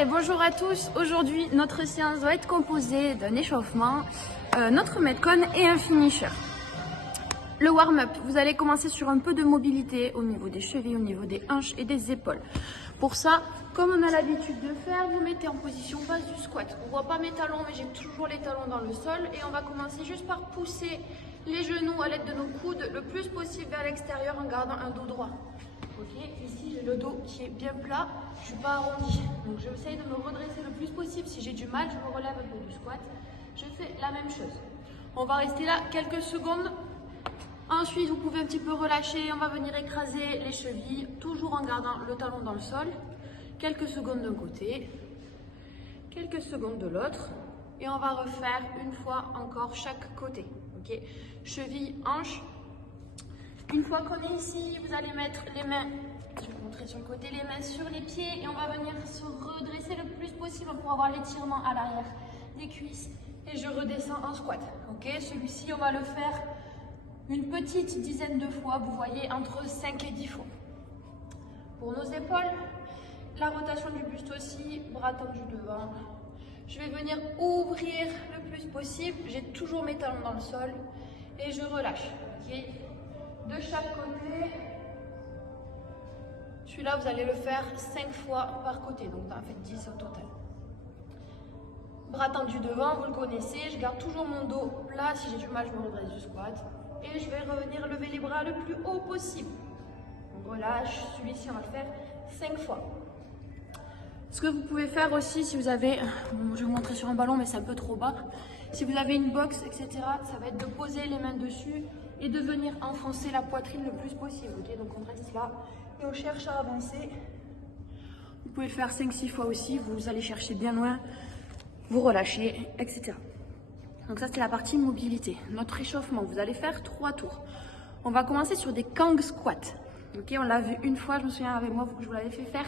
et bonjour à tous. Aujourd'hui, notre séance va être composée d'un échauffement, notre metcon et un finisher. Le warm-up, vous allez commencer sur un peu de mobilité au niveau des chevilles, au niveau des hanches et des épaules. Pour ça, comme on a l'habitude de faire, vous mettez en position base du squat. On ne voit pas mes talons, mais j'ai toujours les talons dans le sol. Et on va commencer juste par pousser les genoux à l'aide de nos coudes le plus possible vers l'extérieur en gardant un dos droit. Ok, ici j'ai le dos qui est bien plat, je ne suis pas arrondi. Donc j'essaye de me redresser le plus possible. Si j'ai du mal, je me relève un peu du squat. Je fais la même chose. On va rester là quelques secondes. Ensuite, vous pouvez un petit peu relâcher. On va venir écraser les chevilles, toujours en gardant le talon dans le sol. Quelques secondes d'un côté, quelques secondes de l'autre. Et on va refaire une fois encore chaque côté. Ok, cheville, hanche. Une fois qu'on est ici, vous allez mettre les mains, je vais vous montrer sur le côté, les mains sur les pieds et on va venir se redresser le plus possible pour avoir l'étirement à l'arrière des cuisses. Et je redescends en squat. Ok, celui-ci, on va le faire une petite dizaine de fois, vous voyez, entre 5 et 10 fois. Pour nos épaules, la rotation du buste aussi, bras tendus devant. Je vais venir ouvrir le plus possible. J'ai toujours mes talons dans le sol et je relâche. Okay, de chaque côté. Celui-là, vous allez le faire 5 fois par côté, donc en fait 10 au total. Bras tendus devant, vous le connaissez. Je garde toujours mon dos plat. Si j'ai du mal, je me redresse du squat. Et je vais revenir lever les bras le plus haut possible. On relâche. Celui-ci, on va le faire 5 fois. Ce que vous pouvez faire aussi, si vous avez, je vais vous montrer sur un ballon, mais c'est un peu trop bas. Si vous avez une box, etc., ça va être de poser les mains dessus et de venir enfoncer la poitrine le plus possible. Okay, donc on reste là et on cherche à avancer. Vous pouvez le faire 5-6 fois aussi. Vous allez chercher bien loin, vous relâchez, etc. Donc ça, c'est la partie mobilité. Notre échauffement, vous allez faire 3 tours. On va commencer sur des Kang squats. Ok, on l'a vu une fois, je me souviens avec moi, je vous l'avais fait faire.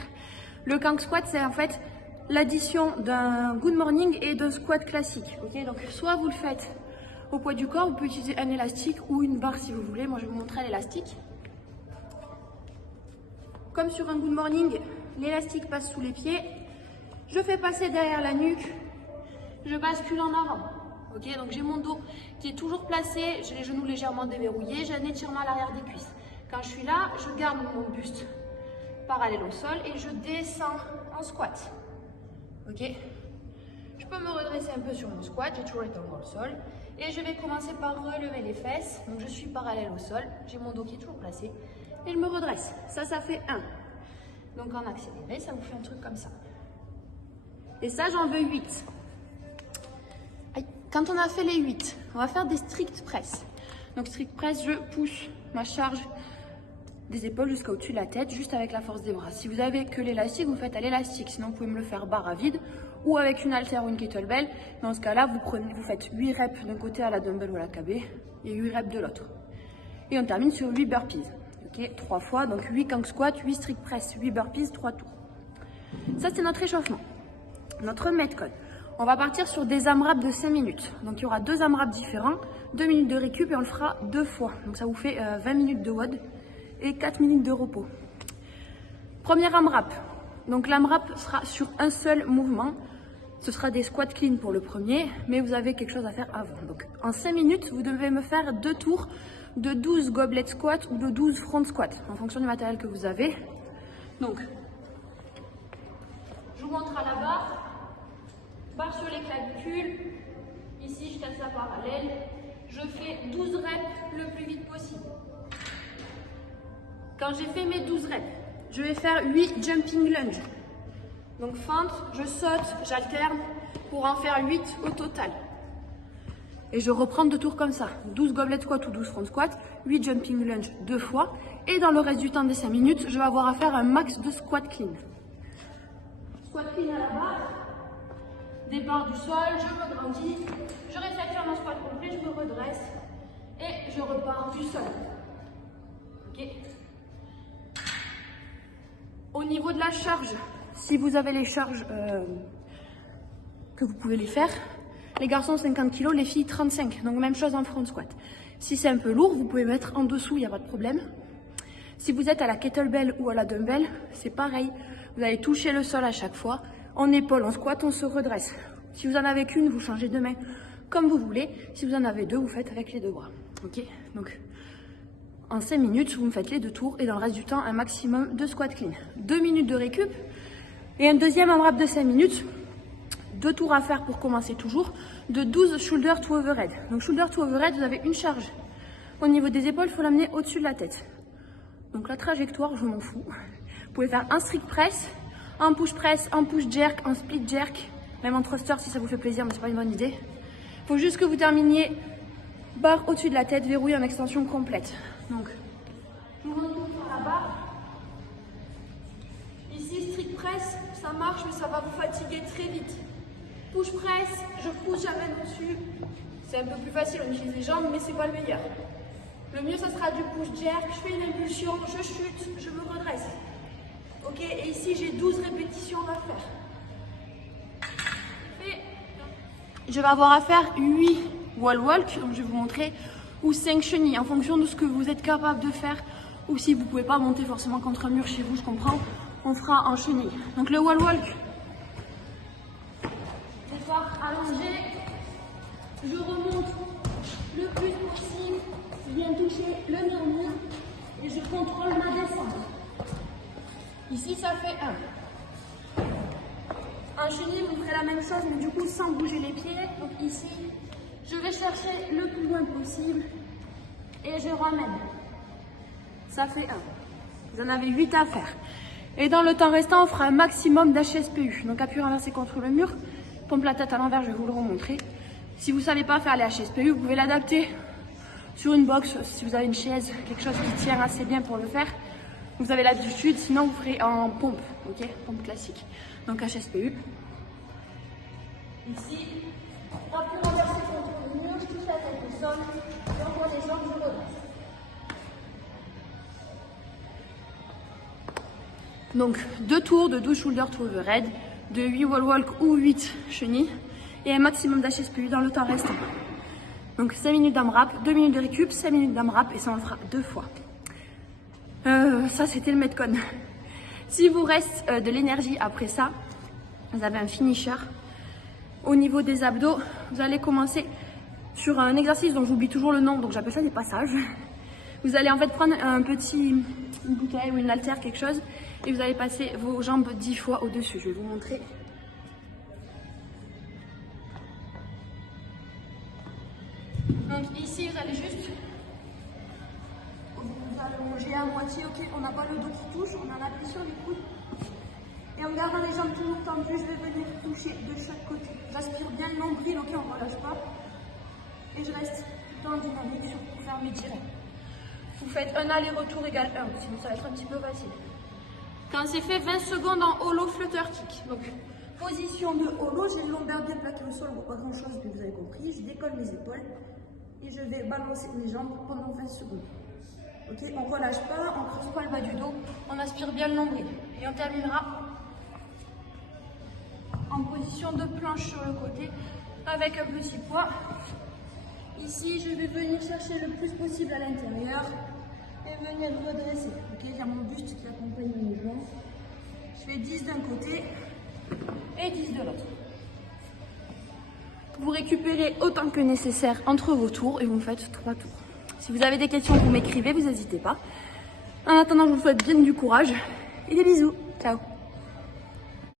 Le Kang squat, c'est en fait l'addition d'un good morning et d'un squat classique. Ok, donc soit vous le faites au poids du corps, vous pouvez utiliser un élastique ou une barre si vous voulez. Moi, je vais vous montrer l'élastique. Comme sur un good morning, l'élastique passe sous les pieds. Je fais passer derrière la nuque. Je bascule en avant. Ok, donc j'ai mon dos qui est toujours placé, j'ai les genoux légèrement déverrouillés, j'ai un étirement à l'arrière des cuisses. Quand je suis là, je garde mon buste parallèle au sol et je descends en squat. Ok, je peux me redresser un peu sur mon squat, j'ai toujours les talons dans le sol. Et je vais commencer par relever les fesses. Donc je suis parallèle au sol, j'ai mon dos qui est toujours placé. Et je me redresse. Ça fait 1. Donc en accéléré, ça vous fait un truc comme ça. Et ça, j'en veux 8. Quand on a fait les 8, on va faire des strict press. Donc strict press, je pousse ma charge des épaules jusqu'à au-dessus de la tête, juste avec la force des bras. Si vous avez que l'élastique, vous faites à l'élastique. Sinon, vous pouvez me le faire barre à vide ou avec une haltère ou une kettlebell. Dans ce cas-là, vous faites 8 reps d'un côté à la dumbbell ou à la KB et 8 reps de l'autre. Et on termine sur 8 burpees. Ok, 3 fois, donc 8 Kang squat, 8 strict press, 8 burpees, 3 tours. Ça, c'est notre échauffement. Notre metcon. On va partir sur des AMRAP de 5 minutes. Donc il y aura 2 AMRAP différents, 2 minutes de récup et on le fera 2 fois. Donc ça vous fait 20 minutes de WOD et 4 minutes de repos. Premier AMRAP. Donc l'AMRAP sera sur un seul mouvement. Ce sera des squats clean pour le premier, mais vous avez quelque chose à faire avant. Donc en 5 minutes, vous devez me faire 2 tours de 12 goblet squat ou de 12 front squat, en fonction du matériel que vous avez. Donc, je vous montre à la barre. Barre sur les clavicules, ici je tiens ça parallèle, je fais 12 reps le plus vite possible. Quand j'ai fait mes 12 reps, je vais faire 8 jumping lunge. Donc fente, je saute, j'alterne pour en faire 8 au total. Et je reprends 2 tours comme ça, 12 goblet squat ou 12 front squat, 8 jumping lunge 2 fois. Et dans le reste du temps des 5 minutes, je vais avoir à faire un max de squat clean. Squat clean à la barre. Départ du sol, je me grandis, je réfléchis mon squat complet, je me redresse et je repars du sol. Ok. Au niveau de la charge, si vous avez les charges que vous pouvez les faire, les garçons 50 kg, les filles 35, donc même chose en front squat. Si c'est un peu lourd, vous pouvez mettre en dessous, il n'y a pas de problème. Si vous êtes à la kettlebell ou à la dumbbell, c'est pareil. Vous allez toucher le sol à chaque fois. En épaule, en squat, on se redresse. Si vous en avez qu'une, vous changez de main comme vous voulez. Si vous en avez deux, vous faites avec les deux bras. Ok? Donc, en 5 minutes, vous me faites les 2 tours et dans le reste du temps, un maximum de squat clean. 2 minutes de récup et un deuxième AMRAP de 5 minutes. 2 tours à faire pour commencer toujours, de 12 shoulder to overhead. Donc shoulder to overhead, vous avez une charge. Au niveau des épaules, il faut l'amener au-dessus de la tête. Donc la trajectoire, je m'en fous. Vous pouvez faire un strict press, un push press, un push jerk, un split jerk, même en thruster si ça vous fait plaisir, mais c'est pas une bonne idée. Il faut juste que vous terminiez barre au-dessus de la tête, verrouillé en extension complète. Donc, on retourne sur la barre. Ici, strict press, ça marche, mais ça va vous fatiguer très vite. Push press, je pousse, j'amène au-dessus. C'est un peu plus facile, on utilise les jambes, mais c'est pas le meilleur. Le mieux, ça sera du push jerk. Je fais une impulsion, je chute, je me redresse. Ok, et ici, j'ai 12 répétitions à faire. Et je vais avoir à faire 8 wall walk, donc je vais vous montrer, ou 5 chenilles, en fonction de ce que vous êtes capable de faire. Ou si vous ne pouvez pas monter forcément contre un mur chez vous, je comprends, on fera en chenille. Donc le wall walk, départ allongé, je remonte le plus possible, je viens toucher le mur et je contrôle ma descente. Ici ça fait 1. En chenille, vous ferez la même chose, mais du coup sans bouger les pieds. Donc ici, je vais chercher le plus loin possible et je ramène. Ça fait 1. Vous en avez 8 à faire. Et dans le temps restant, on fera un maximum d'HSPU. Donc appui renversé contre le mur, pompe la tête à l'envers, je vais vous le remontrer. Si vous ne savez pas faire les HSPU, vous pouvez l'adapter sur une box, si vous avez une chaise, quelque chose qui tient assez bien pour le faire. Vous avez l'habitude, sinon vous ferez en pompe, ok, pompe classique. Donc HSPU. Ici, appui renversé contre le mur, je touche la tête au sol, j'envoie les jambes, je redresse. Donc 2 tours de 12 shoulder to overhead, de 8 wall walk ou 8 chenilles et un maximum d'HSPU dans le temps restant. Donc 5 minutes d'AMRAP, 2 minutes de récup, 5 minutes d'AMRAP et ça on le fera 2 fois. Ça c'était le Metcon. S'il vous reste de l'énergie après ça, vous avez un finisher. Au niveau des abdos, vous allez commencer sur un exercice dont j'oublie toujours le nom, donc j'appelle ça des passages. Vous allez en fait prendre une bouteille ou une haltère, quelque chose, et vous allez passer vos jambes 10 fois au-dessus. Je vais vous montrer. Donc ici, vous allez juste vous allonger à moitié, ok, on n'a pas le dos qui touche, on en appuie sur les coudes. Et en gardant les jambes toujours tendues, je vais venir toucher de chaque côté. J'aspire bien le nombril, ok, on ne relâche pas. Et je reste dans la dynamique pour faire mes tirets. Vous faites un aller-retour égal 1, sinon ça va être un petit peu facile. Quand c'est fait, 20 secondes en holo flutter kick. Donc, position de holo, j'ai le lombaire bien plaqué au sol, on voit pas grand chose, mais vous avez compris. Je décolle mes épaules et je vais balancer mes jambes pendant 20 secondes. Ok, on ne relâche pas, on ne creuse pas le bas du dos, on aspire bien le nombril. Et on terminera en position de planche sur le côté avec un petit poids. Ici, je vais venir chercher le plus possible à l'intérieur et venir redresser. Ok, il y a mon buste qui accompagne le mouvement. Je fais 10 d'un côté et 10 de l'autre. Vous récupérez autant que nécessaire entre vos tours et vous faites 3 tours. Si vous avez des questions, vous m'écrivez, vous n'hésitez pas. En attendant, je vous souhaite bien du courage et des bisous. Ciao.